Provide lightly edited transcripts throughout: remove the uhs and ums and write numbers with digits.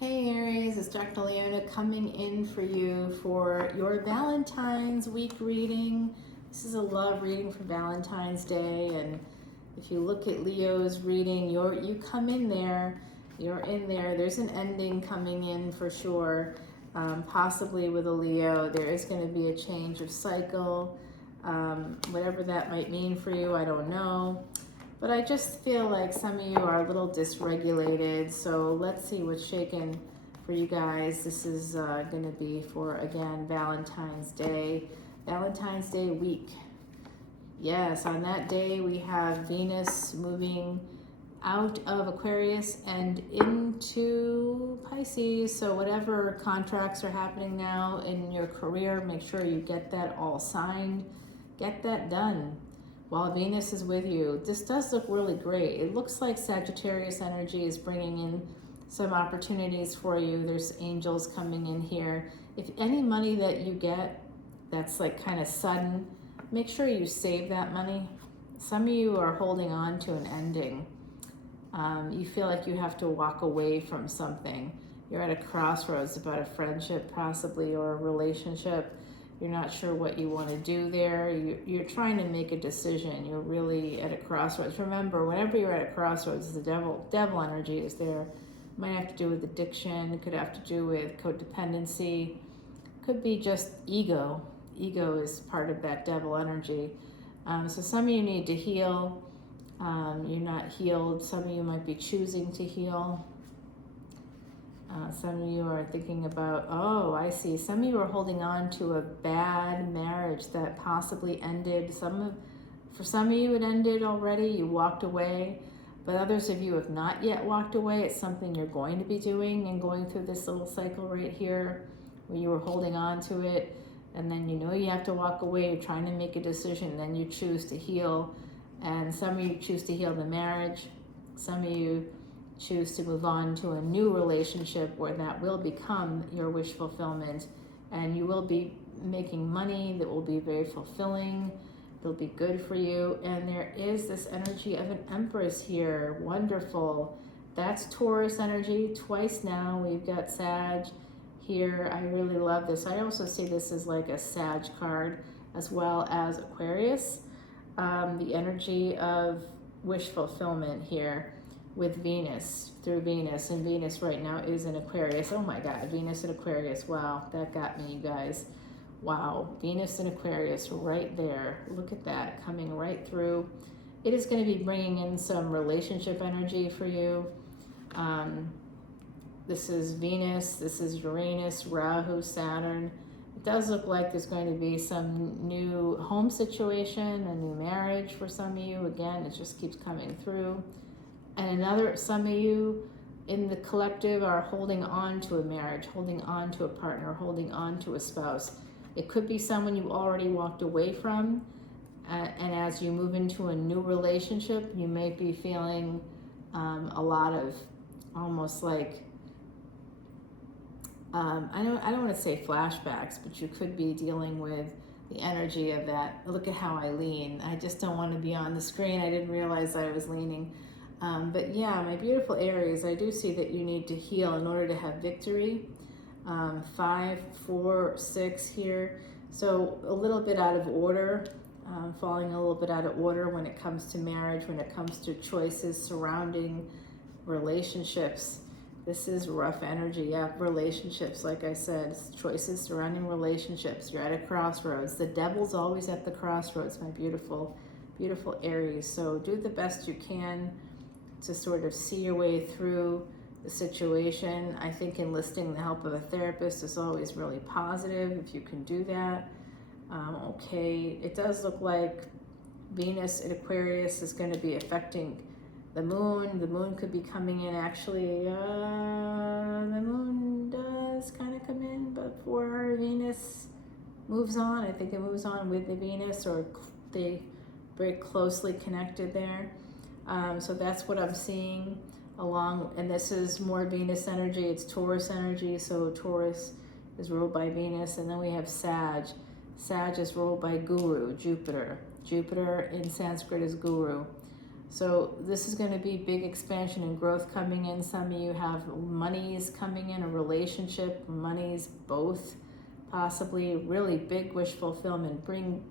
Hey Aries, it's Dr. Leona coming in for you for your Valentine's week reading. This is a love reading for Valentine's Day, and if you look at Leo's reading, you come in there, you're in there. There's an ending coming in for sure, possibly with a Leo. There is going to be a change of cycle, whatever that might mean for you, I don't know. But I just feel like some of you are a little dysregulated, so let's see what's shaking for you guys. This is going to be for, again, Valentine's Day week. Yes, on that day we have Venus moving out of Aquarius and into Pisces. So whatever contracts are happening now in your career, make sure you get that all signed, get that done while Venus is with you. This does look really great. It looks like Sagittarius energy is bringing in some opportunities for you. There's angels coming in here. If any money that you get that's like kind of sudden, make sure you save that money. Some of you are holding on to an ending. You feel like you have to walk away from something. You're at a crossroads about a friendship possibly, or a relationship. You're not sure what you want to do there. You're trying to make a decision. You're really at a crossroads. Remember, whenever you're at a crossroads, the devil energy is there. It might have to do with addiction. It could have to do with codependency. Could be just ego. Ego is part of that devil energy. So some of you need to heal. You're not healed. Some of you might be choosing to heal. Some of you are thinking about, oh, I see. Some of you are holding on to a bad marriage that possibly ended. For some of you, it ended already. You walked away. But others of you have not yet walked away. It's something you're going to be doing and going through this little cycle right here where you were holding on to it. And then you know you have to walk away. You're trying to make a decision. Then you choose to heal. And some of you choose to heal the marriage. Some of you choose to move on to a new relationship where that will become your wish fulfillment, and you will be making money that will be very fulfilling. It'll be good for you. And there is this energy of an Empress here. Wonderful. That's Taurus energy twice now. We've got Sag here. I really love this. I also see this as like a Sag card as well as Aquarius. The energy of wish fulfillment here with Venus, through Venus, and Venus right now is in Aquarius. Oh my God, Venus in Aquarius. Wow, that got me, you guys. Wow, Venus in Aquarius right there. Look at that, coming right through. It is going to be bringing in some relationship energy for you. This is Venus, this is Uranus, Rahu, Saturn. It does look like there's going to be some new home situation, a new marriage for some of you. Again, it just keeps coming through. And some of you in the collective are holding on to a marriage, holding on to a partner, holding on to a spouse. It could be someone you already walked away from, and as you move into a new relationship, you may be feeling a lot of almost like, I don't want to say flashbacks, but you could be dealing with the energy of that. Look at how I lean. I just don't want to be on the screen. I didn't realize I was leaning. But yeah, my beautiful Aries, I do see that you need to heal in order to have victory. 5, 4, 6 here. So a little bit out of order, falling a little bit out of order when it comes to marriage, when it comes to choices surrounding relationships. This is rough energy. Yeah, relationships, like I said, choices surrounding relationships. You're at a crossroads. The devil's always at the crossroads, my beautiful, beautiful Aries. So do the best you can to sort of see your way through the situation. I think enlisting the help of a therapist is always really positive if you can do that. Okay, it does look like Venus in Aquarius is going to be affecting the moon. The moon could be coming in actually. The moon does kind of come in before Venus moves on. I think it moves on with the Venus, or they very closely connected there. So that's what I'm seeing along, and this is more Venus energy. It's Taurus energy, so Taurus is ruled by Venus, and then we have Sag. Sag is ruled by Guru, Jupiter. Jupiter in Sanskrit is Guru. So this is going to be big expansion and growth coming in. Some of you have monies coming in, a relationship, monies, both, possibly really big wish fulfillment,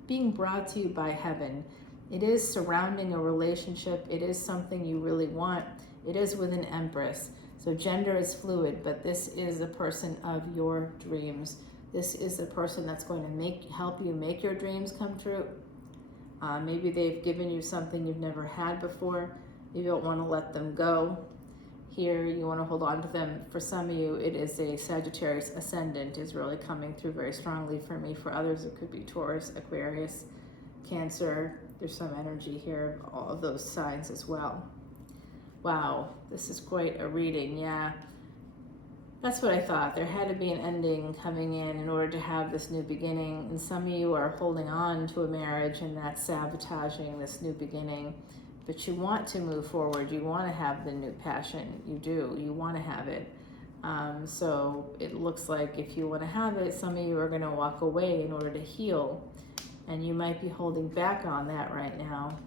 being brought to you by heaven. It is surrounding a relationship. It is something you really want. It is with an Empress. So gender is fluid, but this is the person of your dreams. This is the person that's going to help you make your dreams come true. Maybe they've given you something you've never had before. You don't want to let them go. Here, you want to hold on to them. For some of you, it is a Sagittarius Ascendant is really coming through very strongly for me. For others, it could be Taurus, Aquarius, Cancer. There's some energy here, all of those signs as well. Wow, this is quite a reading, yeah. That's what I thought. There had to be an ending coming in order to have this new beginning. And some of you are holding on to a marriage and that's sabotaging this new beginning. But you want to move forward. You want to have the new passion. You do. You want to have it. So it looks like if you want to have it, some of you are going to walk away in order to heal. And you might be holding back on that right now.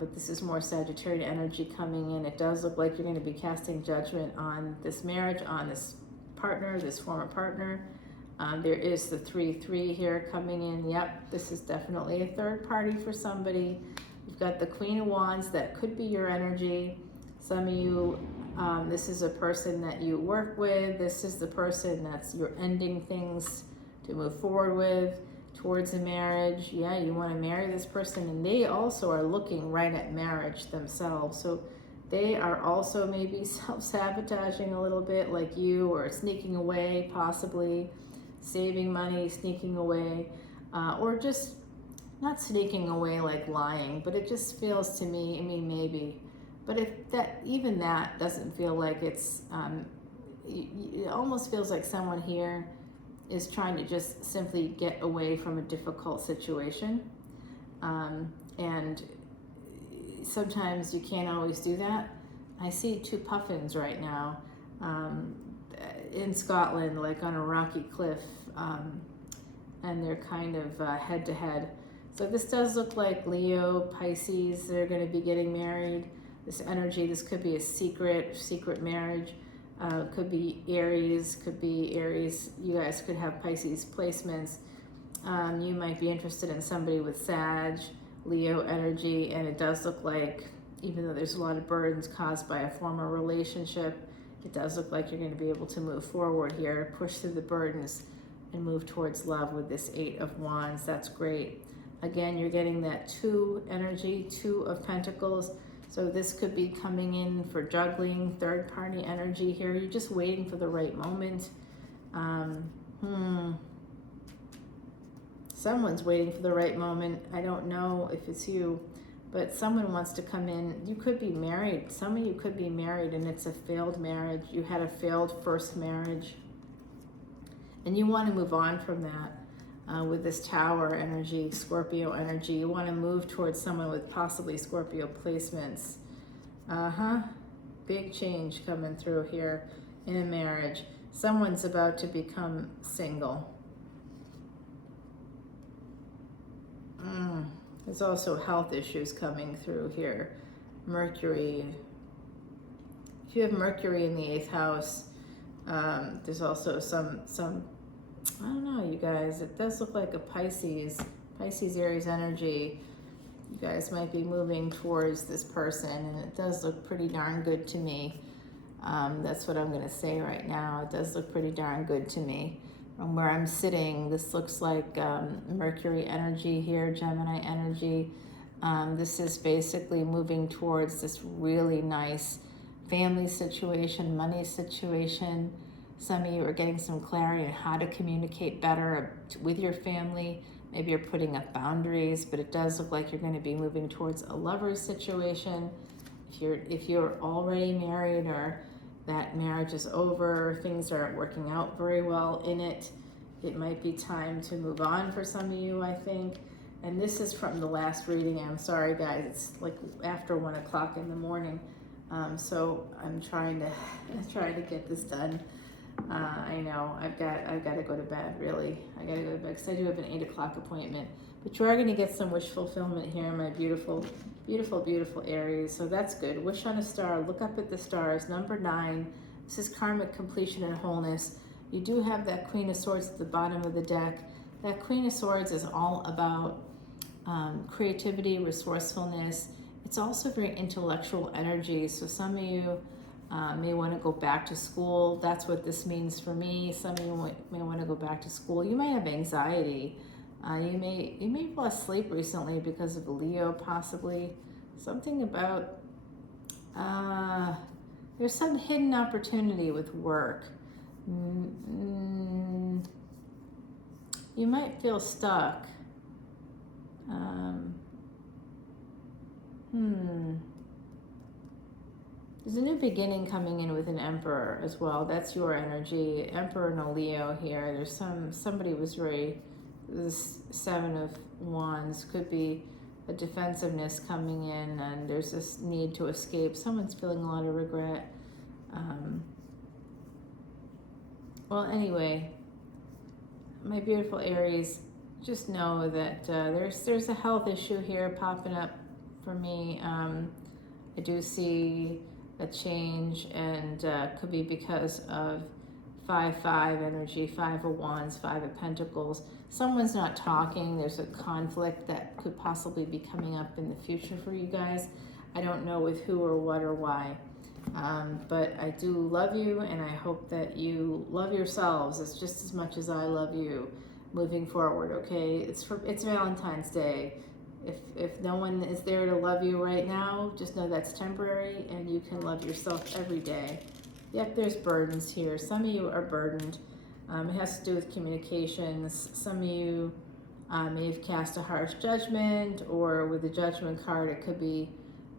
But this is more Sagittarian energy coming in. It does look like you're going to be casting judgment on this marriage, on this partner, this former partner. There is the 3-3 here coming in. Yep, this is definitely a third party for somebody. You've got the Queen of Wands. That could be your energy. Some of you, this is a person that you work with. This is the person that's you're ending things to move forward with. Towards a marriage. Yeah, you want to marry this person, and they also are looking right at marriage themselves. So they are also maybe self-sabotaging a little bit like you, or sneaking away, possibly saving money, sneaking away, or just not sneaking away like lying, but it just feels to me, I mean, maybe, but if that, even that doesn't feel like it's, it almost feels like someone here is trying to just simply get away from a difficult situation. And sometimes you can't always do that. I see two puffins right now in Scotland, like on a rocky cliff, and they're kind of head to head. So this does look like Leo, Pisces, they're going to be getting married. This energy, this could be a secret marriage. Could be Aries, you guys could have Pisces placements. You might be interested in somebody with Sag, Leo energy, and it does look like, even though there's a lot of burdens caused by a former relationship, it does look like you're going to be able to move forward here, push through the burdens, and move towards love with this 8 of Wands. That's great. Again, you're getting that 2 energy, 2 of Pentacles. So this could be coming in for juggling, third party energy here. You're just waiting for the right moment. Someone's waiting for the right moment. I don't know if it's you, but someone wants to come in. You could be married. Some of you could be married and it's a failed marriage. You had a failed first marriage and you want to move on from that. With this Tower energy, Scorpio energy, you want to move towards someone with possibly Scorpio placements. Big change coming through here in a marriage. Someone's about to become single. There's also health issues coming through here. Mercury. If you have Mercury in the 8th house, there's also some I don't know, you guys, it does look like a Pisces, Aries energy. You guys might be moving towards this person, and it does look pretty darn good to me. That's what I'm going to say right now. It does look pretty darn good to me. From where I'm sitting, this looks like Mercury energy here, Gemini energy. This is basically moving towards this really nice family situation, money situation. Some of you are getting some clarity on how to communicate better with your family. Maybe you're putting up boundaries, but it does look like you're going to be moving towards a lover's situation. If you're already married, or that marriage is over, things aren't working out very well in it, it might be time to move on for some of you, I think. And this is from the last reading. I'm sorry, guys. It's like after 1 o'clock in the morning. So I'm trying to get this done. I know I've got to go to bed, really. I got to go to bed because I do have an 8 o'clock appointment. But you are going to get some wish fulfillment here, my beautiful Beautiful, beautiful Aries. So that's good. Wish on a star. Look up at the stars. Number 9. This is karmic completion and wholeness. You do have that Queen of Swords at the bottom of the deck. That Queen of Swords is all about creativity, resourcefulness. It's also very intellectual energy. So some of you may want to go back to school. That's what this means for me. Some of you may want to go back to school. You might have anxiety. You may have lost sleep recently because of a Leo, possibly. Something about there's some hidden opportunity with work. You might feel stuck. There's a new beginning coming in with an Emperor as well. That's your energy. Emperor and a Leo here. There's somebody was very, this 7 of Wands could be a defensiveness coming in, and there's this need to escape. Someone's feeling a lot of regret. Well, anyway, my beautiful Aries, just know that there's a health issue here popping up for me. I do see a change, and could be because of 5-5 energy, 5 of Wands, 5 of Pentacles. Someone's not talking. There's a conflict that could possibly be coming up in the future for you guys. I don't know with who or what or why. But I do love you, and I hope that you love yourselves as just as much as I love you moving forward, okay? It's Valentine's Day. If no one is there to love you right now, just know that's temporary, and you can love yourself every day. Yep, there's burdens here. Some of you are burdened. It has to do with communications. Some of you may have cast a harsh judgment, or with the Judgment card, it could be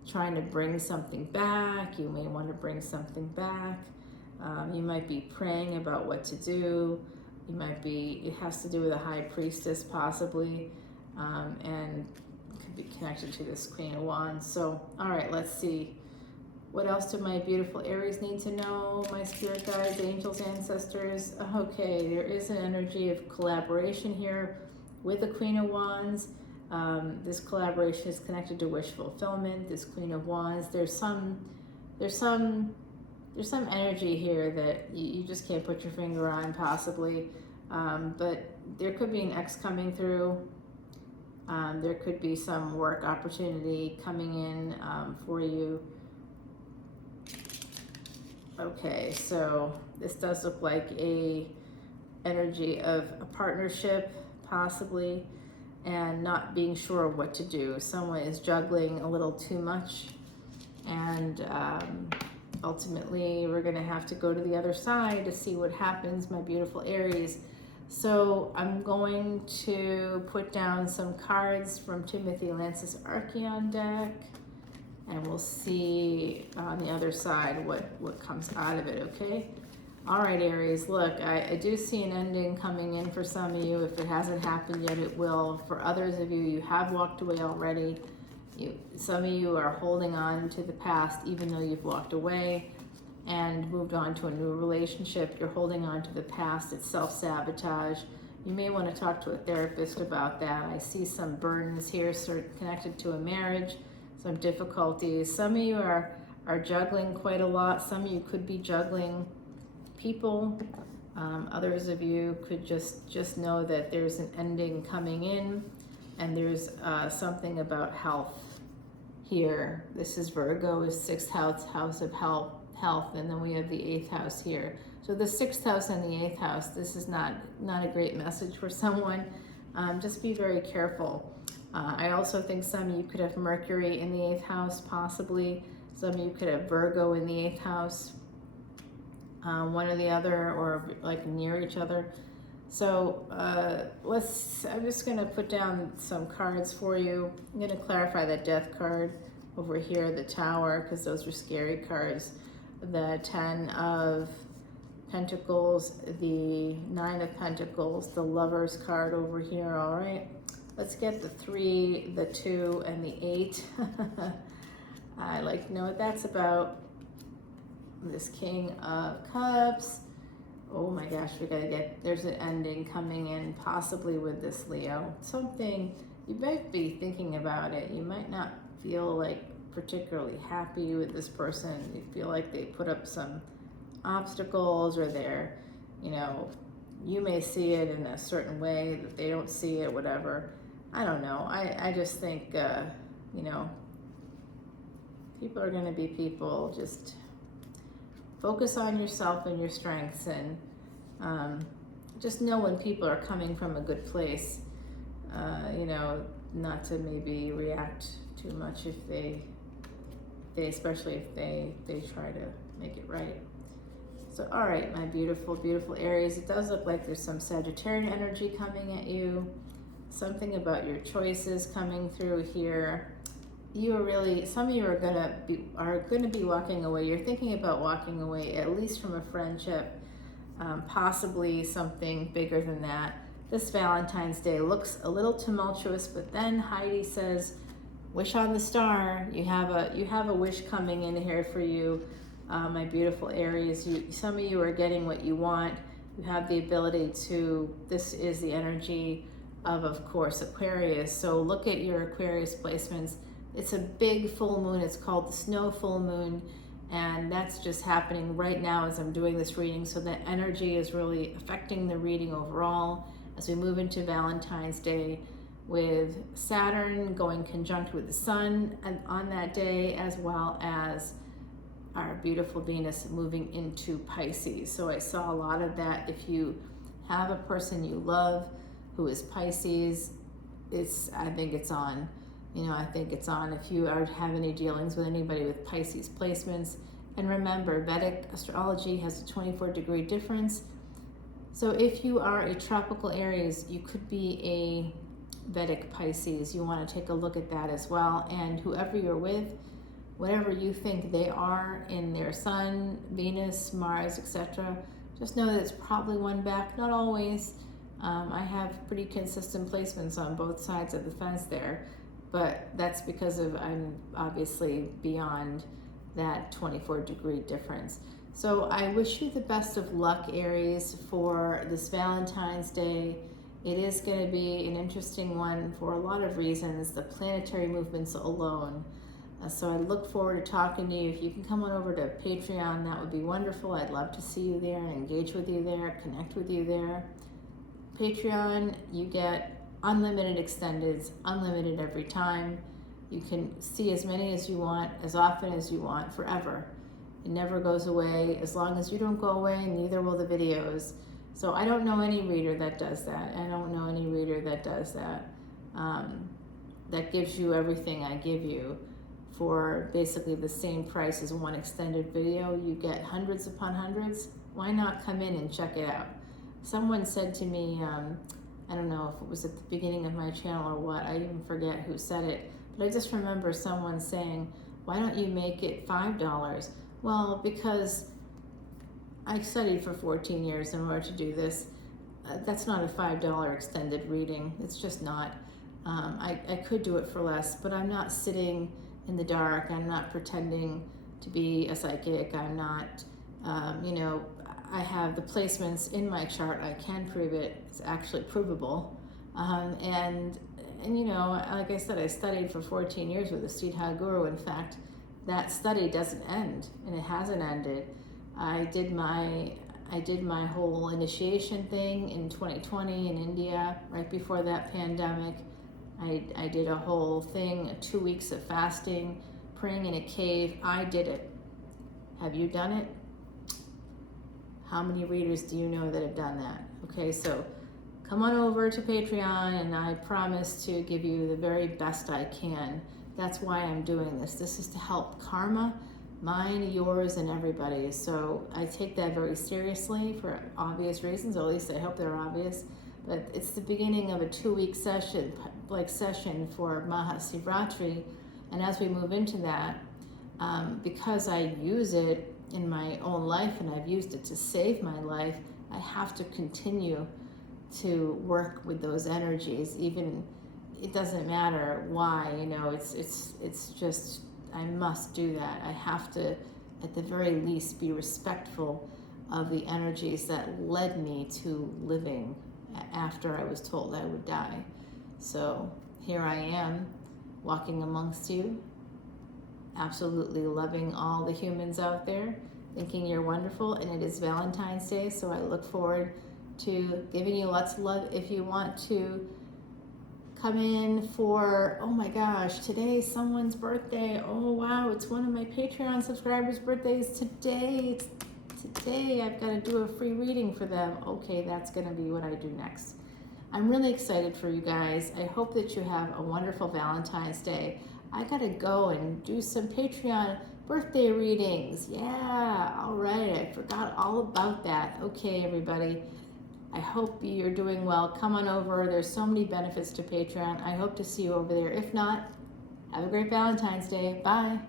trying to bring something back. You may want to bring something back. You might be praying about what to do. It has to do with a High Priestess possibly, and could be connected to this Queen of Wands. So, all right, let's see. What else do my beautiful Aries need to know? My spirit guides, angels, ancestors. Okay, there is an energy of collaboration here with the Queen of Wands. This collaboration is connected to wish fulfillment. This Queen of Wands. There's some energy here that you just can't put your finger on, possibly. But there could be an ex coming through. There could be some work opportunity coming in for you. Okay, so this does look like a energy of a partnership, possibly, and not being sure what to do. Someone is juggling a little too much, and ultimately we're going to have to go to the other side to see what happens, my beautiful Aries. So I'm going to put down some cards from Timothy Lance's Archeon deck, and we'll see on the other side what comes out of it, okay? All right, Aries, look, I do see an ending coming in for some of you. If it hasn't happened yet, it will. For others of you, you have walked away already. Some of you are holding on to the past even though you've walked away and moved on to a new relationship. You're holding on to the past. It's self-sabotage. You may want to talk to a therapist about that. I see some burdens here connected to a marriage, some difficulties. Some of you are juggling quite a lot. Some of you could be juggling people. Others of you could just know that there's an ending coming in, and there's something about health here. This is Virgo, is 6th house of health, and then we have the 8th house here. So the 6th house and the 8th house, this is not a great message for someone. Just be very careful. I also think some of you could have Mercury in the 8th house, possibly. Some of you could have Virgo in the 8th house. One or the other, or like near each other. So I'm just going to put down some cards for you. I'm going to clarify that Death card over here, the Tower, because those are scary cards. The 10 of Pentacles, the 9 of Pentacles, the Lovers card over here. All right, let's get the 3, the 2, and the 8. I like to know what that's about. This King of Cups. Oh my gosh, there's an ending coming in, possibly with this Leo. Something, you might be thinking about it. You might not feel like particularly happy with this person. You feel like they put up some obstacles, or they're, you know, you may see it in a certain way that they don't see it, whatever. I don't know. I just think, you know, people are going to be people. Just focus on yourself and your strengths, and just know when people are coming from a good place, you know, not to maybe react too much if they especially if they try to make it right. So, all right, my beautiful, beautiful Aries, it does look like there's some Sagittarian energy coming at you. Something about your choices coming through here. You are really, some of you are gonna be walking away. You're thinking about walking away, at least from a friendship, possibly something bigger than that. This Valentine's Day looks a little tumultuous, but then Heidi says, wish on the star. You have a wish coming in here for you, my beautiful Aries. Some of you are getting what you want. You have the ability to, this is the energy of course, Aquarius. So look at your Aquarius placements. It's a big full moon. It's called the snow full moon. And that's just happening right now as I'm doing this reading. So that energy is really affecting the reading overall as we move into Valentine's Day, with Saturn going conjunct with the Sun and on that day, as well as our beautiful Venus moving into Pisces. So I saw a lot of that. If you have a person you love who is Pisces, I think it's on. You know, I think it's on if you have any dealings with anybody with Pisces placements. And remember, Vedic Astrology has a 24-degree difference. So if you are a tropical Aries, you could be a Vedic Pisces. You want to take a look at that as well. And whoever you're with, whatever you think they are in their Sun, Venus, Mars, etc., just know that it's probably one back, not always. I have pretty consistent placements on both sides of the fence there, but that's because I'm obviously beyond that 24-degree difference. So I wish you the best of luck, Aries, for this Valentine's Day. It is going to be an interesting one for a lot of reasons, the planetary movements alone. So I look forward to talking to you. If you can come on over to Patreon, that would be wonderful. I'd love to see you there and engage with you there, connect with you there. Patreon, you get unlimited extendeds, unlimited every time. You can see as many as you want, as often as you want, forever. It never goes away. As long as you don't go away, neither will the videos. So I don't know any reader that does that. I don't know any reader that does that. That gives you everything I give you for basically the same price as one extended video. You get hundreds upon hundreds. Why not come in and check it out? Someone said to me, I don't know if it was at the beginning of my channel or what, I even forget who said it, but I just remember someone saying, why don't you make it $5? Well, because I studied for 14 years in order to do this. That's not a $5 extended reading. It's just not. I could do it for less, but I'm not sitting in the dark. I'm not pretending to be a psychic. I'm not, you know, I have the placements in my chart. I can prove it. It's actually provable. And you know, like I said, I studied for 14 years with a Siddha Guru. In fact, that study doesn't end, and it hasn't ended. I did my whole initiation thing in 2020 in India, right before that pandemic. I did a whole thing, 2 weeks of fasting, praying in a cave. I did it. Have you done it? How many readers do you know that have done that? Okay, so come on over to Patreon, and I promise to give you the very best I can. That's why I'm doing this. This is to help karma, mine, yours, and everybody. So I take that very seriously for obvious reasons, or at least I hope they're obvious. But it's the beginning of a 2-week session for Mahashivratri. And as we move into that, because I use it in my own life and I've used it to save my life, I have to continue to work with those energies. Even, it doesn't matter why, you know, it's just, I must do that. I have to, at the very least, be respectful of the energies that led me to living after I was told I would die. So here I am, walking amongst you, absolutely loving all the humans out there, thinking you're wonderful, and it is Valentine's Day, so I look forward to giving you lots of love. If you want to come in for, oh my gosh, today's someone's birthday. Oh wow, it's one of my Patreon subscribers' birthdays today. Today I've got to do a free reading for them. Okay, that's going to be what I do next. I'm really excited for you guys. I hope that you have a wonderful Valentine's Day. I got to go and do some Patreon birthday readings. Yeah, all right. I forgot all about that. Okay, everybody. I hope you're doing well. Come on over. There's so many benefits to Patreon. I hope to see you over there. If not, have a great Valentine's Day. Bye.